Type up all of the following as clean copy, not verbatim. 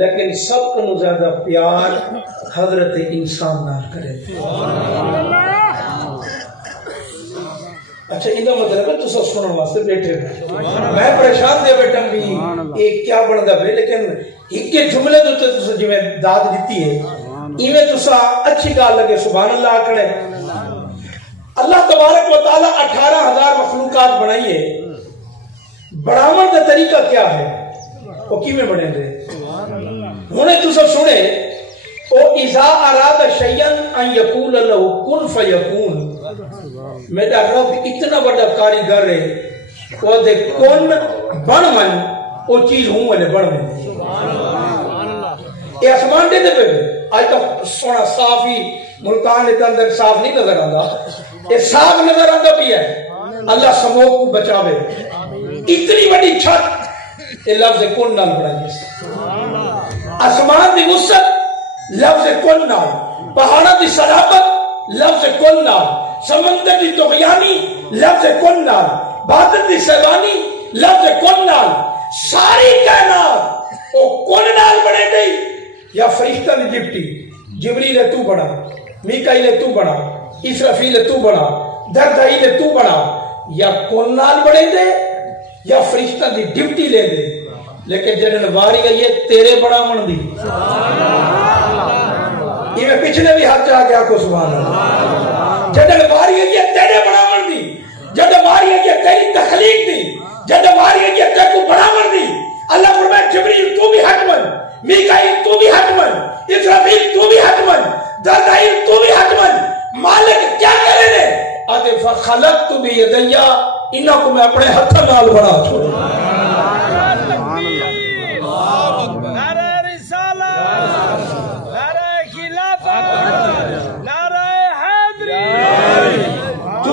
لیکن سب کو زیادہ پیار حضرت انسان نال کرے. اچھا انہوں مطلب ہے تو سب سننے واسطے بیٹھے میں پریشان دے بیٹھا بھی ایک کیا بڑھتا ہے، لیکن ایک کے جملے تو جو میں داد دیتی ہے ایویں تو سا اچھی گال لگے سبحان اللہ کھڑے. اللہ تبارک و تعالیٰ 18,000 مخلوقات بنائی ہے. بڑھاون کا طریقہ کیا ہے؟ وہ کی میں بڑھیں گے انہیں تو سب سنے او اذا اراد شیئن ان یقول له کن فیکون. میرا رب اتنا بڑا کاریگر ہے وہ دے کن بن من وہ چیز ہوں والے بن من. یہ آسمان دے دے پہ آج تک سونا صاف ہی ملتان کے اندر صاف نہیں نظر آتا، یہ صاف نظر آتا بھی ہے. اللہ سموک کو بچاوے. اتنی بڑی چھت یہ لفظ کن نال بڑھائی. آسمان دی وسعت لفظ کن نال، پہاڑوں دی صلابت لفظ کن نال، سمندر دی طغیانی لفظ کن نال، بادل دی سیوانی لفظ کن نال. ساری کائنات وہ کن نال بنے گئی یا فرشتہ دی ڈپٹی جبریل تو بنا، میکائیل تو بنا، اسرافیل تو بنا، دردائیل تو بنا، یا کن نال بنے دے یا فرشتہ دی ڈپٹی لے دے. لیکن جنہوں واری گئی ہے تیرے بڑا من دی. یہ میں پچھلے بھی ہاتھ چاہ گیا کو سبحان اللہ. جنہوں واری گئی ہے تیرے بڑا من دی، جنہوں واری گئی ہے تیری تخلیق دی، جنہوں واری گئی ہے تیرے کو بڑا من دی. اللہ فرمائے جبریل تو بھی حتمن، میکائیل تو بھی حتمن، اسرافیل تو بھی حتمن، دردائیل تو بھی حتمن. مالک کیا کرے نے آتے فخلقت بیدیا انہاں کو میں اپنے ہتھ نال بنا چھوڑا.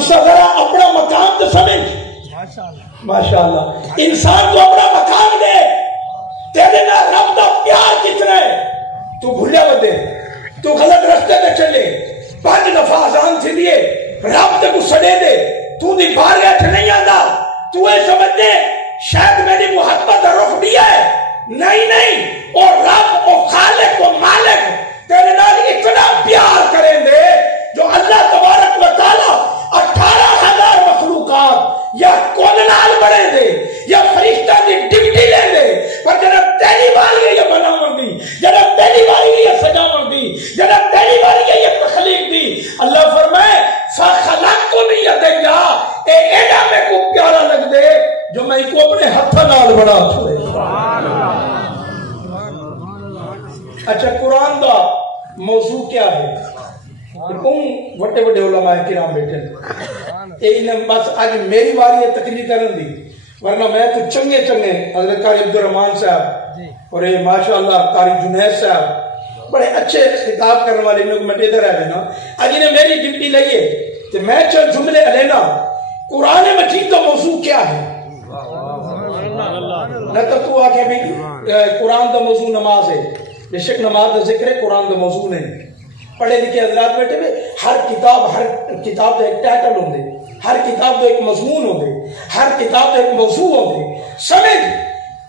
ذرا اپنا مقام تو سمجھ. ماشاءاللہ انسان کو اپنا مقام دے. تیرے نال رب دا پیار کتنا ہے. تو بھولیا ودے، تو غلط رستے پہ چلے، 5 دفعہ اذان تھی دیے رب تے کو سڑے دے، تو دی بارگاہ چ نہیں آندا، تو اے سمجھ دے شاید میری محبت کا رخ دیا ہے. نہیں اور رب اور خالق و مالک تیرے نال اتنا پیار کریں دے جو اللہ تبارک و تعالی 18,000 مخلوقات یا کون نال بڑے دے یا فرشتہ دی ڈپٹی لے دے. پر جنب تیری باری یہ بناون دی، جنب تیری باری یہ سجاون دی، جنب تیری باری یہ تخلیق دی. اللہ فرمائے فخلقت بیدیا اے ایڈا میں کو پیارا لگ دے جو میں کو اپنے ہاتھ نال بنا چھوڑے. اچھا قرآن دا موضوع کیا ہے؟ وٹے وٹے علماء کرام بیٹھے انہیں بس آج میری باری ہے تقریر کرن دی، ورنہ میں تو چنگے حضرت قاری عبدالرحمان صاحب اور ماشاءاللہ قاری جنید صاحب بڑے اچھے خطاب کرنے والے لوگ میں ادھر آئے نا. آج انہیں میری ڈیوٹی لئیے تو میں چند جملے علینا قرآن مجید کا موضوع کیا ہے. نہ تو آکے بھی قرآن کا موضوع نماز ہے، بے شک نماز کا ذکر ہے، قرآن کا موضوع نہیں. پڑھے لکھے حضرات بیٹھے ہوئے ہر کتاب کا ایک ٹائٹل ہوندے، ہر کتاب کا ایک مضمون ہوندے، ہر کتاب کا ایک موضوع ہوندے. سمجھ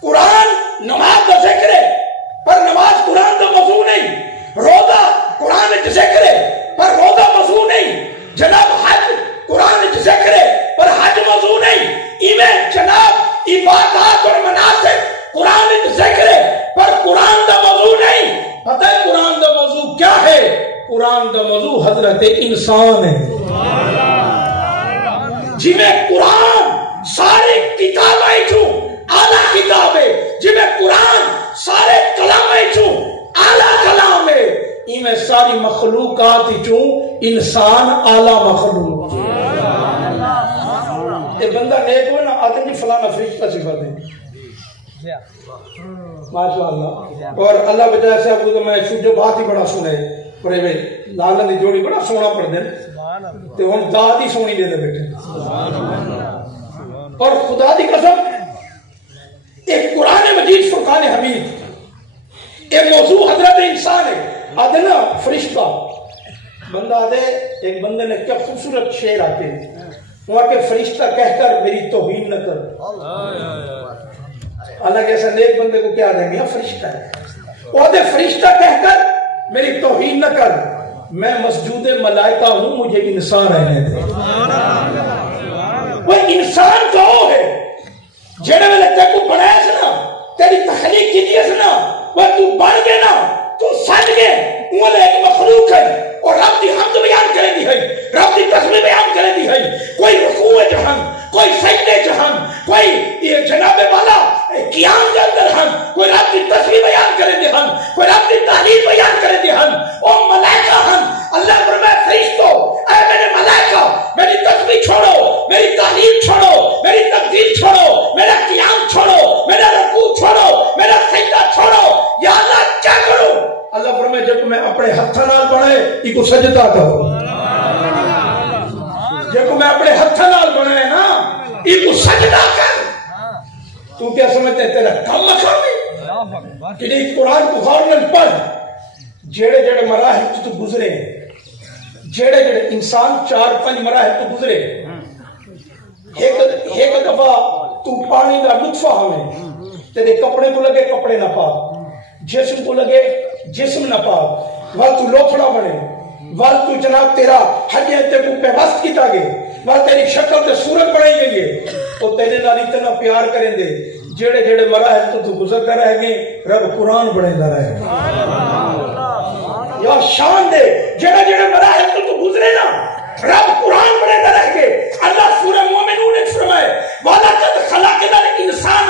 قرآن نماز کا ذکر ہے پر نماز قرآن کا موضوع نہیں. روزہ قرآن کا ذکر ہے پر روزہ موضوع نہیں. جناب حج قرآن کا ذکر ہے پر حج موضوع نہیں. ایویں جناب عبادات اور مناسک قرآن کا ذکر ہے پر قرآن کا موضوع نہیں. پتہ ہے قرآن کا موضوع کیا ہے؟ قرآن کا موضوع حضرت انسان ہے. جی میں قرآن سارے کتابیں چھو اعلیٰ کتاب ہے، جی میں قرآن سارے کلامیں چھو اعلیٰ کلام ہے. میں ساری مخلوقات چھو انسان اعلیٰ مخلوق. یہ بندہ نیک ہو نا آدھے جی فلانا فرشتہ صفت ہے. ماشاءاللہ. اور اللہ بجائے سے آپ کو تو میں جو بات ہی بڑا سنے پڑے لالا دی جوڑی بڑا سونا پڑھ دیں تو ہم داد ہی سونی دے دے بیٹھے. اور خدا دی قسم ایک قرآن مجید فرقان حمید ایک موضوع حضرت انسان ہے. آدھے نا فرشتہ بندہ آدھے ایک بندے نے کیا خوبصورت شعر آتے ہیں وہاں کے فرشتہ کہہ کر میری توہین نہ کر. حالانکہ ایسا نیک بندے کو کیا دیں گے؟ فرشتہ ہے. وہ دے فرشتہ کہہ کر میری توہین نہ کر، میں مسجود ملائکہ ہوں، مجھے انسان رہنے دے. وہ انسان تو وہ ہے جڑے ویلے تے کو بنایا سی نا، تیری تخلیق کی سی نا، وہ تو بن گئے نا، تو سج گئے، وہ ایک مخلوق ہے اور رب دی حمد بیان کرے دی ہے، رب دی تسبیح بیان کرے دی ہے. کوئی رکوع جہان، کوئی سجدے جہان، کوئی جناب والا قیام کے اندر ہن، کوئی رب دی تسبیح بیان کرے دی ہن، کوئی رب دی تحلیل بیان کرے دی ہن. او ملائکہ ہن. اللہ فرمایا فرشتوں اے میرے ملائکہ، میری تسبیح چھوڑو، میری تحلیل چھوڑو، میری تقدیر چھوڑو، میرا قیام چھوڑو، میرا رکوع چھوڑو، میرا سجدہ چھوڑو. یا اللہ کیا کروں؟ اللہ فرمایا جب میں اپنے ہتھاں نال بنائے یہ کو سجدہ کرو. جب میں اپنے ہتھاں نال بنائے نا یہ کو سجدہ کر. تو کیا سمجھتے ہیں تیرا کم مقام ہے کہ نہیں؟ قرآن کو غور نال پڑھ. جڑے جڑے مراحل تو گزرے، جڑے جڑے انسان 4-5 مراحل تو گزرے. ایک دفعہ تو پانی کا نطفہ ہمیں، تیرے کپڑے کو لگے کپڑے نہ پا، جسم کو لگے جسم نہ پا، وال تو لوتھڑا بنے، وال تو جناب تیرا ہڈیاں تے کو پیوست کیتا گئے، وال تیری شکل تے صورت بنائی گئی ہے. تو تیرے نال اتنا پیار کریں دے. جڑے جڑے مراحل تو گزرتا رہ گئے، رب قرآن بنائے رہے. یا شان دے جڑے جڑے مراحل تو گزرے نا، رب قرآن بنائے رہ گئے. اللہ سورہ مومنون نے فرمایا وَلَقَدْ خَلَقْنَا الْإِنسَانَ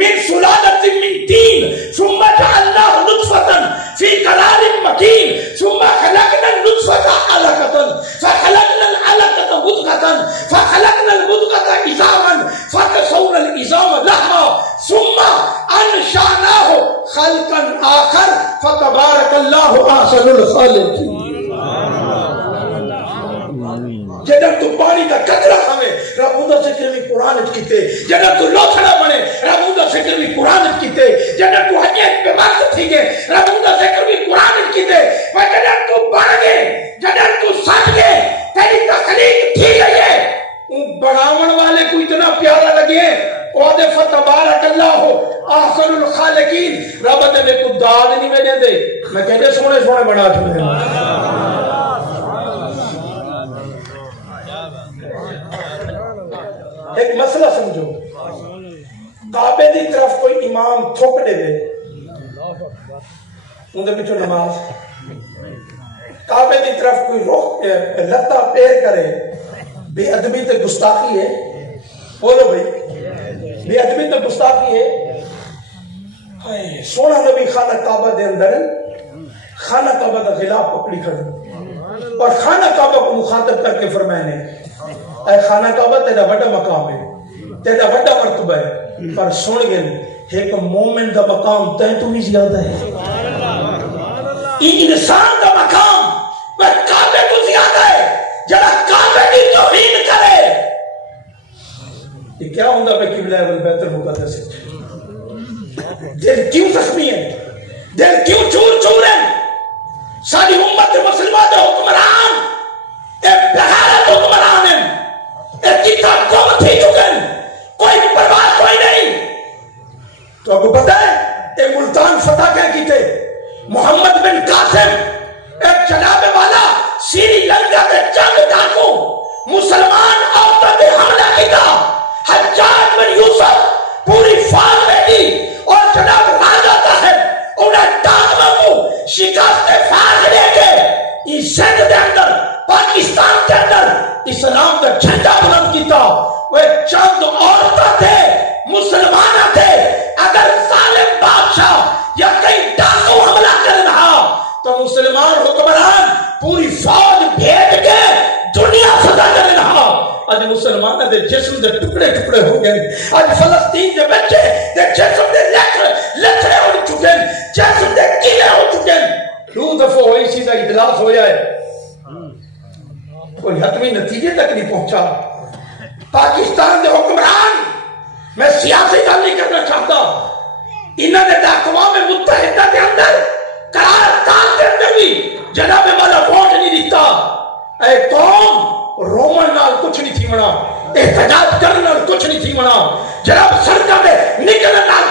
مِنْ سُلَالَةٍ مِنْ طِينٍ ثُمَّ جَعَلْنَاهُ نُطْفَةً فِي قَرَارٍ مَكِينٍ ثُمَّ خَلَقْنَا النُّطْفَةَ عَلَقَةً فَخَلَقْنَا الْعَلَقَةَ مُضْغَةً فَخَلَقْنَا الْمُضْغَةَ عِظَامًا فَكَسَوْنَا الْعِظَامَ لَحْمًا ثُمَّ أَنشَأْنَاهُ خَلْقًا آخَرَ فَتَبَارَكَ اللَّهُ أَحْسَنُ الْخَالِقِينَ. جنب تو پانی کا قطرہ ہمیں رب اندر ذکر بھی قرآن کیتے، جنب تو لوتھڑا بنے رب اندر ذکر بھی قرآن کیتے، جنب تو حجیت پہ وقت تھی گئے رب اندر ذکر بھی قرآن کیتے. جنب تو بڑھ گئے، جنب تو سج گئے، تیری تخلیق تھی گئی ہے. بڑھاون والے کو اتنا پیارا لگے وعدے فتبارک اللہ احسن الخالقین. رب نے کو داد نہیں میں دے، میں کہتے سونے سونے بنا چھوڑے. ایک مسئلہ سمجھو، کعبے دی طرف کوئی امام تھوک دے دے اندر پیچھو نماز، کعبے دی طرف کوئی رخ لتا پیر کرے، بے ادبی تے گستاخی ہے. بولو بھائی، بے ادبی تے گستاخی ہے. سونا نبی خانہ کعبہ دے اندر خانہ کعبہ دا غلاف پکڑی کھڑا اور خانہ کعبہ کو مخاطب کر کے فرمائے نے اے خانہ کعبہ تیرا بڑا مقام ہے، تیرا بڑا مرتبہ ہے، پر سن گئے ایک مومن دا مقام تین تو بھی زیادہ ہے. انسان دا مقام وہ کعبے کو زیادہ ہے. جڑا کعبے کی توہین کرے یہ کیا ہوندہ پہ قبلہ والبیت المقدس ہے. دل کیوں زخمی ہے، دل کیوں چور چور ہے. ساری امت مسلمہ دے حکمران ایک بغیرت حکمران ہیں، ایک کتاب قوم تھی چکن، کوئی پرواہ کوئی نہیں. تو آپ کو پتہ ہے ایک ملتان فتح کیا کی تھے محمد بن قاسم، ایک جناب والا سری لنکا کے چند ڈاکو مسلمان عورتوں پہ حملہ کیا. حجاج بن یوسف پوری فوج میں دی اور جناب راجہ صاحب انہیں ڈاکوں کو شکست فاغ لے کے اس سندھ کے اندر پاکستان کے اندر اسلام کا جھنڈا بلند کیتا. وہ چند عورتیں تھے، مسلمان تھے. اگر ظالم بادشاہ یا کئی ڈاکو حملہ کر رہا تو مسلمان حکمران پوری فوج بھیج کے دنیا فتح کر رہا. آج مسلمان دے جسم دے ٹکڑے ٹکڑے ہو گئے. آج فلسطین دے بچے دے جسم دے لکھڑے ہو چکے، جسم دے قلعے ہو چکے. 2 دفعہ ہوئی سی دا اجلاس ہویا ہے، کوئی حتمی نتیجے تک نہیں پہنچا. پاکستان دے حکمران، میں سیاسی گل نہیں کرنا چاہتا، انہوں نے اقوام متحدہ کے اندر قرارداد کے اندر بھی جناب والا ووٹ نہیں دیتا. اے قوم رومن نال کچھ نہیں تھی بنا، احتجاج کرنے نال کچھ نہیں تھی بنا، جناب سڑکوں میں نکلنے نال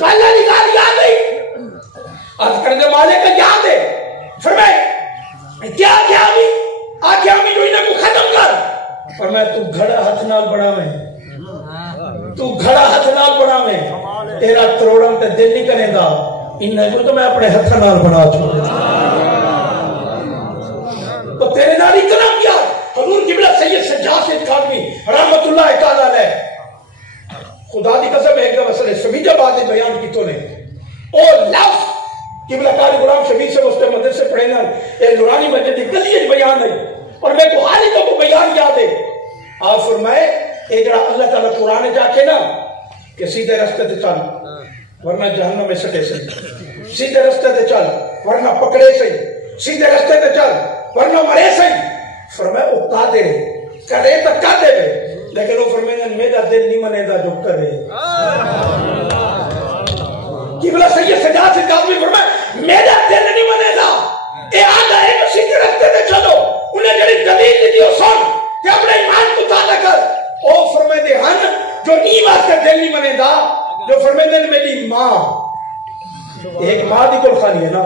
پہلا نکال یاد نہیں آج کرنے والے کا یاد ہے فرمائے کیا کیا بھی آکھیا بھی جو انہیں کو ختم کر فرمائے تو گھڑا ہاتھ نال بڑا میں تو گھڑا ہاتھ نال بڑا میں تیرا کروڑوں تے دل نہیں کریں گا انہیں کو تو میں اپنے ہاتھ نال بڑا چھوڑا تو تیرے نال اتنا کیا حضور قبلہ سید سجاد سے قادمی رحمت اللہ تعالیٰ علیہ خدا دی قسم ایک دفعہ مسئلے سمیجہ باتیں بیان کی تو نے او لفظ قبلہ قاری غلام شبیر سے مسلم مدد سے پڑھے نا اے نورانی مسجد کی گلیج بیان ہے اور میں کو حالی کو بیان یاد ہے آپ فرمائے اے جڑا اللہ تعالیٰ قرآن جا کے نا کہ سیدھے رستے تے چل ورنہ جہنم میں سٹے سے سیدھے رستے تے چل ورنہ پکڑے سے سیدھے رستے تے چل ورنہ مرے سے فرمائے اکتا دے کرے تو کر دے لیکن وہ فرمائے میرا دل نہیں منے دا جو کرے قبلہ سید سجاد سے قادمی فرمائے میرا دل نہیں منے دا اے آدھا ہے کہ سیدھے رستے تے چلو انہیں جڑی دلیل دیو سن کہ اپنے ایمان کو تازہ کر او فرمائے دے ہن جو نہیں واسطے دل نہیں منے دا جو فرمائے دے میری ماں ایک ماں دی کل خالی ہے نا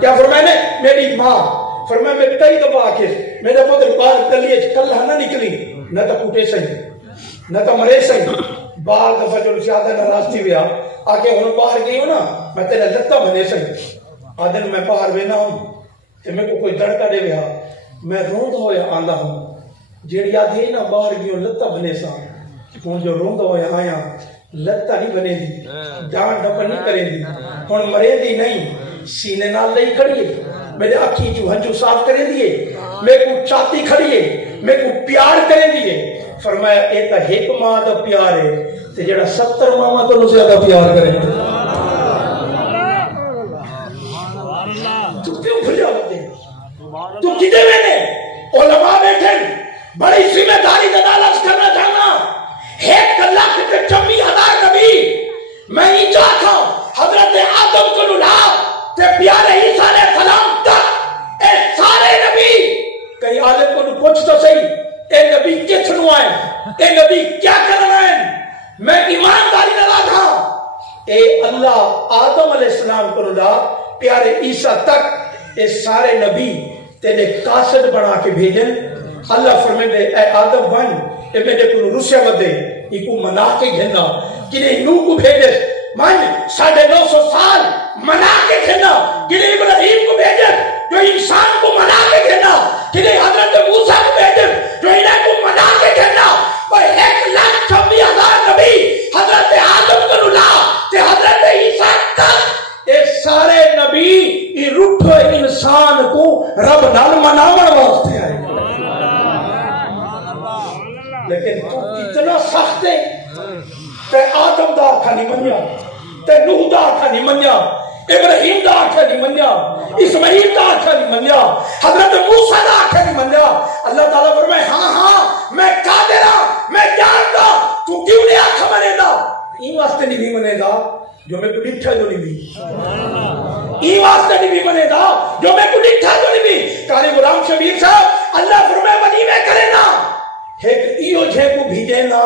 کیا فرمائے نے میری ماں فرمائے میں کئی دفعہ آکے میرے پودر بار کلیے کل نہ نکلی نہ تو کوٹے سہی نہ تو مرے سہی بار دفعہ جو زیادہ ناراض تھی ویا آکے انہوں باہر گئی ہوں نا میں تیرا لتا بنے سہی آدھن میں باہر بینا ہوں کہ میں کو کوئی دڑکا دے ویا میں روند ہویا آندا ہوں جیڑی آدھی نا باہر گئی ہوں لتا بنے سا ہوں جو روند ہویا آیا لتا نہیں بنے دی ڈان ڈپا نہیں کریں دی ہوں مرے دی نہیں سینے نال لئی کھڑیے میرے آنکھی جو ہنجو صاف کریں دیئے میں کو چاہتی کھڑیے میں کو پیار کریں دیئے فرمایا ایتا ایک ماں دا پیار ہے تے جڑا 70 ماں تو نو زیادہ پیار کریں تو کیوں بھلیا ہوتے تو کدے میں نے علماء بیٹھیں بڑی ذمہ داری دلالت کرنا چاہنا 1,56,000 نبی میں ہی چاہتا ہوں حضرت آدم کو للا تے پیارے عیسیٰ علیہ السلام تک اے سارے نبی کئی عالم کو پوچھ تو صحیح اے نبی کتنو آئے اے نبی کیا کرنا ہے میں ایمانداری نہ تھا اے اللہ آدم علیہ السلام کو للا پیارے عیسیٰ تک اے سارے نبی تیرے قاصد بنا کے بھیجن اللہ فرمائے اے آدم بن اے میرے کو روسیا ودے یہ کو منا کے گھننا کنہیں نو کو بھیجے من 950 سال منا کے گھننا کنہیں ابراہیم کو بھیجے جو انسان کو منا کے گھننا کنہیں حضرت موسیٰ کو بھیجے جو انہیں کو منا کے گھننا اور 1,56,000 نبی حضرت آدم کو للا تے حضرت عیسیٰ تک اے سارے نبی یہ رٹھ انسان کو رب نال مناون واسطے آئے لیکن تو اتنا سخت ہے تے آدم دا آکھا نہیں منیا تے نوح دا آکھا نہیں منیا ابراہیم دا آکھا نہیں منیا اسماعیل دا آکھا نہیں منیا حضرت موسیٰ دا آکھا نہیں منیا اللہ تعالیٰ فرمائے ہاں ہاں میں قادر ہوں میں جانتا تو کیوں نہیں آکھا منے گا این واسطے نہیں بھی منے گا جو میں کو ڈٹھا جو نہیں بھی این واسطے نہیں بھی منے گا جو میں کو ڈٹھا جو نہیں بھی قاری غلام شبیر صاحب اللہ فرمائے منی میں کرے نا ایک ایو جھے کو بھیجے نا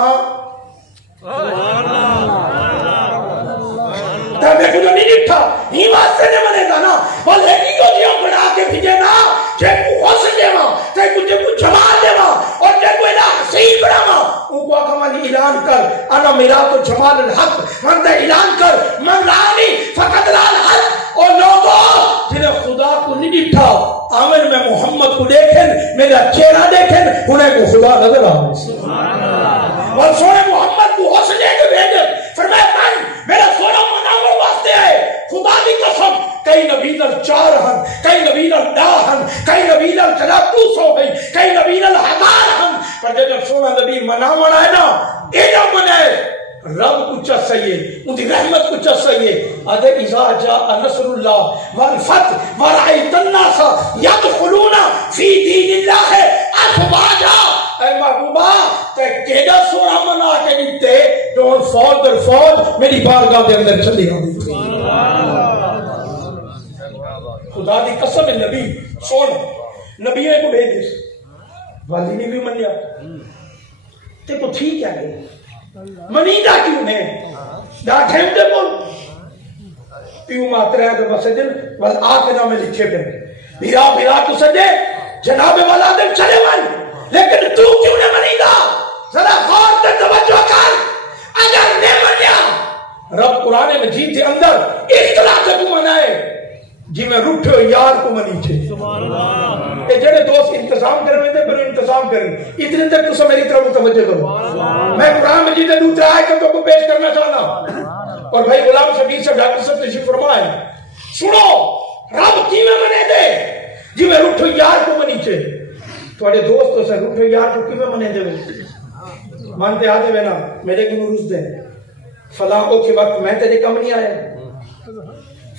تب میں کو جو نہیں ڈٹھا این واسطے نہیں منے گا نا بل ایک ایو جھے بنا کے بھیجے نا جھے کو حسن دے ماں جھے کو جمال دے ماں اور جھے کو الہ حسین بڑا ماں ان کو آکھا من اعلان کر انا میرا تو جمال الحق من دے اعلان کر من رانی فقط رال حق اور لوگوں جنہیں خدا کو نہیں ڈٹھا آمن میں محمد کو دیکھیں میرا چہرہ دیکھیں انہیں کو خدا نظر آئے اور سونے محمد کو حسن دے کے بھیجیں فرمائے من میرا سونا مناور واسطے ہے خدا دی قسم کئی نبی نل 4 ہن کئی نبی نل 10 ہن کئی نبی نل 200 ہیں کئی نبی نل 1000 ہن پر جب سونا نبی مناور آئے نا اینا منائے رب کو چس سیئے ان دی رحمت کو چس سیئے ادھے اذا جاء نصر اللہ والفتح ورعیت الناس یدخلون فی دین اللہ افواجا اے محبوبہ تے کیڑا سورہ منا کے نیتے جو فوج در فوج میری بارگاہ دے اندر چلی ہوئی خدا دی قسم ہے نبی سن نبی کو بھیج والی نے بھی منیا تے کو ٹھیک ہے منیدہ کیوں نے ڈاٹھیں دے بول پیو ماترہ ہے تو بس دل بس آکے نہ میں لکھے پہ بیرا تو سجے جناب والا دل چلے من لیکن تو کیوں نے منیدہ ذرا غور تے توجہ کر اگر نے منیا رب قرآن مجید کے اندر اختلاف کو منائے جی میں روٹھے یار کو منی چھے یہ جڑے دوست انتظام کریں دے بڑے انتظام کریں اتنے تک تو میری طرف متوجہ کرو میں قرآن مجید کے دوسرے آیت کو پیش کرنا چاہنا اور بھائی غلام شبیر سے ڈاکٹر صاحب تشریف فرمائے سنو رب کی میں منے دے جی میں روٹھے یار کو منی چھے تھوڑے دوستوں سے روٹھے یار کو کی میں منے دے مانتے آدھے بینا میرے کو نروس دے فلاں کو کے وقت میں تیرے کم نہیں آیا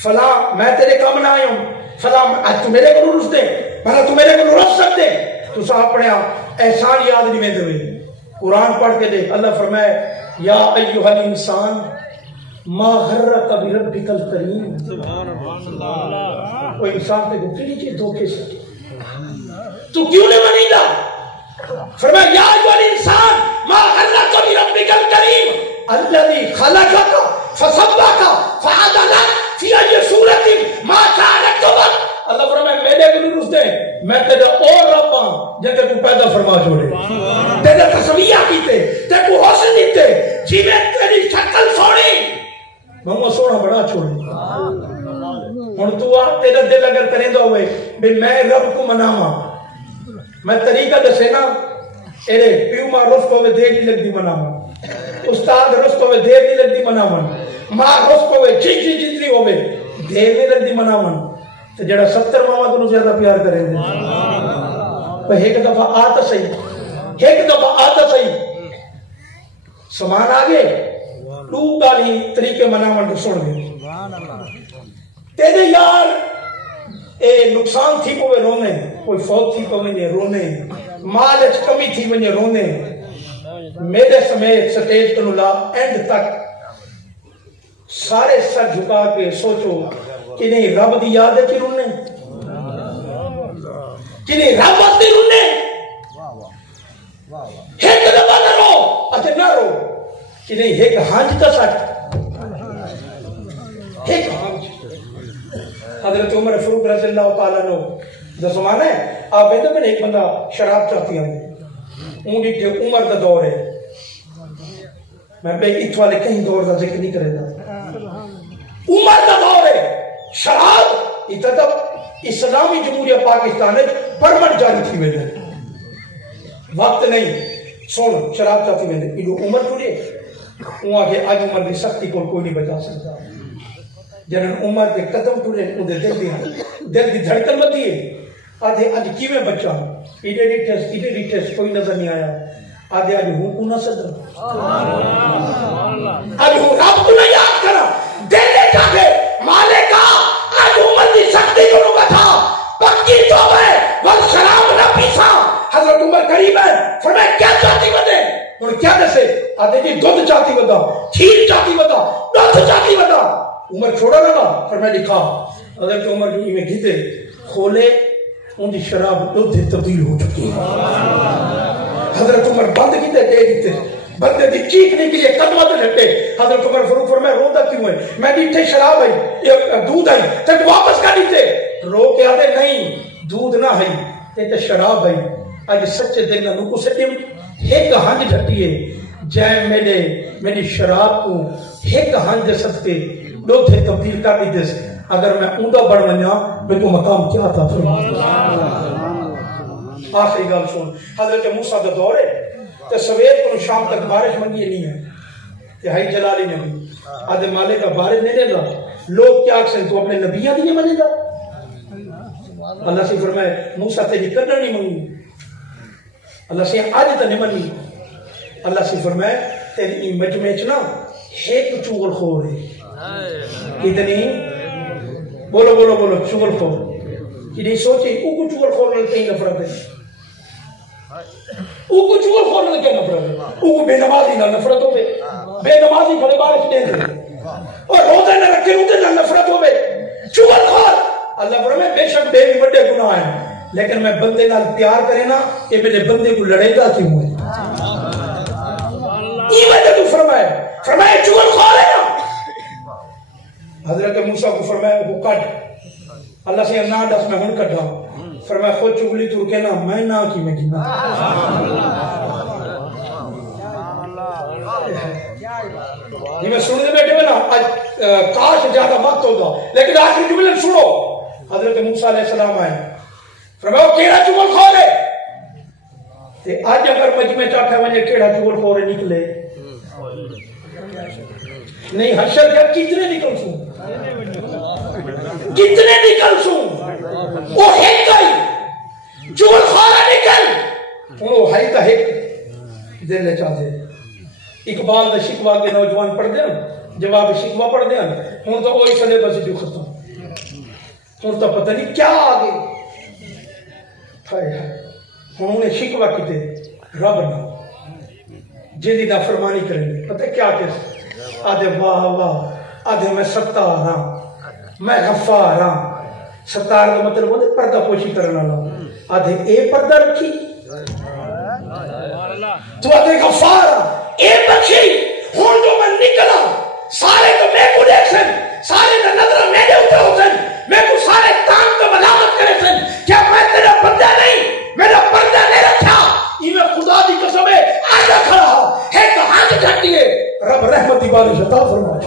فلاں میں تیرے کم نہ آیا ہوں فلاں تو میرے کو نروس دے بھلا تو میرے کو نروس سکتے تو صاحب پڑھے احسان یاد نہیں میں دے قرآن پڑھ کے دے اللہ فرمائے یا ایوہ الانسان ما غرک بربک الکریم وہ انسان پہ گھٹی لیجئے دھوکے سے تو کیوں نے منیدہ فرمایا یا ایوہ الانسان ما غرک بربک الکریم الذی خلقک فسواک فعدلک فی ای صورت ما شاء رکبک اللہ فرمایا میرے کو نروس دے میں تیرے اور رب ہاں جن کو پیدا فرما چھوڑے تیرے تصویہ کیتے تیرے کو حسن دیتے جی میں تیری شکل سوڑی مہمہ سوڑا بڑا چھوڑے اور تو آپ تیرا دل اگر کریں دو ہوئے بھی میں رب کو مناما میں طریقہ دسے نا ارے پیو ماں رس کو دیر نہیں لگ دی مناما استاد رس کو دیر نہیں لگ دی مناما ماں رس کو چیچی جتنی ہوئے دیر نہیں لگ دی مناما تو جڑا 70 ماما تو زیادہ پیار کریں گے ایک دفعہ آتا صحیح سمان آگے تو گالی طریقے مناون تو سن گئے تیرے یار اے نقصان تھی پوے رونے کوئی فوت تھی پوے رونے مال اچ کمی تھی ونجے رونے میرے سمیت سٹیج کنولا اینڈ تک سارے سر جھکا کے سوچو کہ نہیں رب دی یاد ہے کہ رونے کہ نہیں رب واسطے رونے ایک دفعہ نہ رو اچھا نہ رو کہ نہیں ایک ہانج کا سٹ ایک ہانج حضرت عمر فاروق رضی اللہ تعالیٰ عنہ جو زمانہ ہے آپ بیدہ میں ایک بندہ شراب چاہتی ہیں اون ڈیٹھے عمر دا دور ہے میں بے ایت والے کہیں دور دا ذکر نہیں کرے دا عمر دا دور ہے شراب اتنا اسلامی جمہوریہ پاکستان ہے پرمٹ جاری تھی میں وقت نہیں سن شراب چاہتی میں نے عمر کو لے وہاں کے آج عمر کی سختی کو کوئی نہیں بچا سکتا جنہاں عمر کے قدم ٹورے انہیں دل دی دھڑکن بتی ہے آدھے آج کی میں بچا ایڈے ڈیٹیس کوئی نظر نہیں آیا آدھے آج ہوں کو نہ صدر آج ہوں رب کو نہ یاد کرا دل لے جاگے مالکہ آج عمر کی سختی کو نہ بتا پکی تو ہے ول شراب نہ پیسا حضرت عمر قریب ہے فرمائے کیا چاہتی بدے اور کیا دسے آدھے جی دودھ چاہتی بدا کھیر چاہتی بدا دودھ چاہتی بدا عمر چھوڑا لگا فرمائے لکھا حضرت عمر جو میں گھیتے کھولے ان کی شراب دودھ تبدیل ہو چکی حضرت عمر بند کیتے دے دیتے بندے دی چیخ نہیں کیے قدمہ تے جھٹے حضرت عمر فاروق فرمائے رودا کیوں ہے میں دیٹھے شراب ہے دودھ ہے تک واپس کا دیتے رو کے آدھے نہیں دودھ نہ ہے یہ شراب ہے آج سچے دل نہ نکو سے دیم ایک ہنج جھٹی ہے جائے میری شراب کو ایک ہنج سکتے دو تھے تبدیل کر دی دے اگر میں اوندا بڑھ منیا میں تو مقام کیا تھا آخری گال سن حضرت موسیٰ دا دور ہے تو سویر کو شام تک بارش منگی نہیں ہے کہ ہائی جلالی نہیں ہوئی آدھے مالے کا بارش نہیں دے گا لوگ کیا اکسن تو اپنے نبیہ دیئے ملے گا اللہ سے فرمائے موسیٰ تیری قدر نہیں منگی اللہ سے آج تا نہیں منگی اللہ سے فرمائے تیری مجمعچنا ایک چوغل خور ہے اتنی بولو بولو بولو چغل خور کہ نہیں سوچے او کو چغل خور لگتے ہی نفرت ہے او کو چغل خور لگتے ہی نفرت ہے او کو بے نمازی نہ نفرت ہو بے نمازی کھڑے بارش دے دے اور روزے نہ رکھے روزے نہ نفرت ہو چغل خور اللہ فرمائے بے شک بے بھی بڑے گناہ ہیں لیکن میں بندے نال پیار کرے نا کہ میرے بندے کو لڑے گا کیوں ہے یہ وجہ تو فرمایا چغل خور ہے نا. حضرت موسیٰ کو فرمایا وہ کٹ. اللہ سے نہ دس میں ہن کٹا. فرمایا خود چگلی تو کہنا میں نہ کی میں گنا. یہ میں سننے بیٹھے میں نا کاش زیادہ وقت ہوگا لیکن آخری جملے سنو. حضرت موسیٰ علیہ السلام آئے. فرمایا وہ کیڑا چغل خور ہے. تے آج اگر مجمع چاہتا ہے کیڑا چغل خور نکلے نہیں حشر کیا کتنے نکل سوں وہ ہے گئی چغل خورا نکل وہ ہے تا ہے دل لے چاہتے. اقبال دا شکوا کے نوجوان پڑھ دیں جواب شکوا پڑھ دیں ہوں تو وہی سلے بس جو ختم. ہوں تو پتہ نہیں کیا آگے ہوں انہیں شکوا کیتے رب نہ جیدی نہ فرمانی کریں گے. پتہ کیا کہتے آدھے واہ واہ آدھے میں ستار ہاں میں غفار ہاں. ستار کا مطلب ہوتا ہے پردہ پوشی کرنا لا. آدھے اے پردہ رکھی تو آدھے غفار ہاں اے بخشی. ہون جو میں نکلا سارے تو میں کو دیکھ سن سارے تو نظر میں دے ہوتے ہو سن میں کو سارے کام کو ملامت کرے سن کیا میں تیرا پردہ نہیں میرا پردہ نہیں رکھا. یہ میں خدا دی قسم ہے آجا کھڑا ہے تو ہاتھ جھٹی ہے رب رحمتی بارش عطا فرمائے.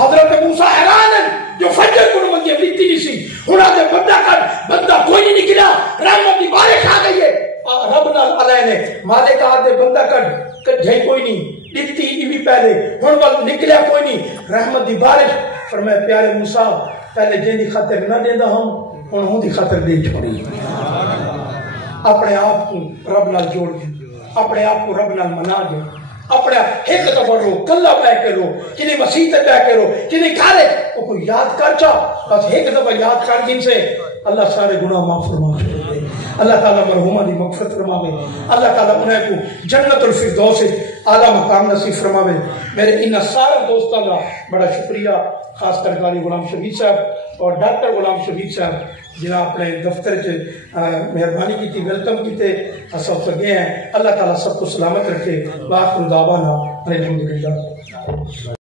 حضرت موسیٰ حیران ہے جو فجر کو منگی اپنیتی نہیں سی ہنا دے بندہ کوئی نہیں نکلا رحمتی بارش آ گئی ہے. رب نال علیہ نے مالک آدھے بندہ کٹ جھائی کوئی نہیں ڈکتی بھی پہلے ہن وقت نکلیا کوئی نہیں رحمت دی بارش. فرمایا پیارے موسیٰ پہلے جن دی خاطر نہ دیندہ ہم ہوں دی خاطر دے چھوڑی. اپنے آپ کو رب نال جوڑ دیں اپنے آپ کو رب نال منا دیں اپنے ایک دفعہ رو کلہ بہ کے رو کنی مسیح تے بہ کے رو کنی کھارے وہ کوئی یاد کر چا بس ایک دفعہ یاد کر جن سے اللہ سارے گناہ معاف فرما دے. اللہ تعالیٰ مرحومہ دی مغفرت فرماوے. اللہ تعالیٰ انہیں کو جنت الفردوس اعلیٰ مقام نصیب فرماوے. میرے ان سارے دوستوں کا بڑا شکریہ خاص کر قاری غلام شبیر صاحب اور ڈاکٹر غلام شبیر صاحب جنہاں اپنے دفتر سے مہربانی کی تھی ویلکم کی تھے سب کو گئے ہیں. اللہ تعالیٰ سب کو سلامت رکھے. وآخر دعوانا الحمدللہ.